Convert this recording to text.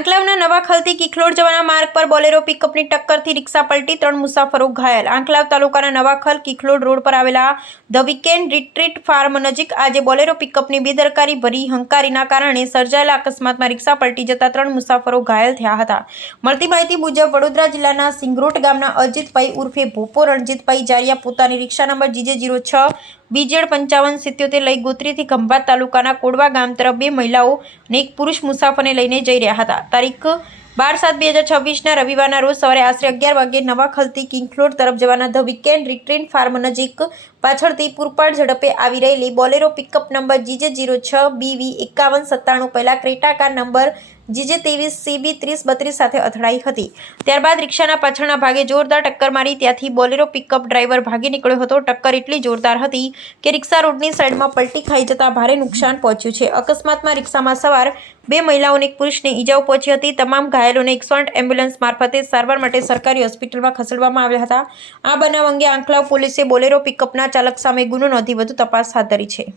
આંકલાવના નવાખલથી કિખલોડ જવાના માર્ગ પર બોલેરો પિકઅપની ટક્કરથી રિક્ષા પલટી 3 મુસાફરો ઘાયલ। આંકલાવ તાલુકાના નવાખલ કિખલોડ રોડ પર આવેલા ધ વીકેન્ડ રિટ્રીટ ફાર્મ નજીક આજે બોલેરો પિકઅપની બેદરકારી ભરી હંકારીના કારણે સર્જાયેલા અકસ્માતમાં રિક્ષા પલટી જતા 3 મુસાફરો ઘાયલ થયા હતા। મળતી માહિતી મુજબ વડોદરા જિલ્લાના સિંગરોટ ગામના અજીતભાઈ ઉર્ફે ભોપો રણજીતભાઈ જારિયા પોતાની રિક્ષા નંબર GJ06 BZ 5577 લઈ ગોત્રીથી ખંભાત તાલુકાના કોડવા ગામ તરફ 2 મહિલાઓ અને 1 પુરુષ મુસાફરને લઈને જઈ રહ્યા હતા। તારીખ 12/7/2026ના રવિવારના રોજ સવારે આશરે 11 વાગ્યે નવાખલથી કિખલોડ તરફ જવાના ધ વીકેન્ડ રિટ્રીટ ફાર્મ નજીક પાછળથી પૂરપાટ ઝડપે આવી રહેલી Bolero pickup number GJ06 BV 5197 પહેલા Creta car number GJ23 CB 3032 સાથે અથડાઈ હતી। ત્યારબાદ રિક્ષાના પાછળના ભાગે જોરદાર ટક્કર મારી ત્યાંથી બોલેરો પિકઅપ ડ્રાઈવર ભાગી નીકળ્યો હતો। ટક્કર એટલી જોરદાર હતી કે રિક્ષા રોડની સાઈડમાં પલટી ખાઈ જતા ભારે નુકસાન પહોંચ્યું છે। અકસ્માતમાં રિક્ષામાં સવાર 2 મહિલાઓ અને 1 પુરુષને ઈજાઓ પહોંચી હતી। તમામ ઘાયલોને 108 એમ્બ્યુલન્સ મારફતે સારવાર માટે સરકારી હોસ્પિટલમાં ખસેડવામાં આવ્યા હતા। આ બનાવ અંગે આંકલાવ પોલીસે બોલેરો પિકઅપના ચાલક સામે ગુનો નોંધી વધુ તપાસ હાથ ધરી છે।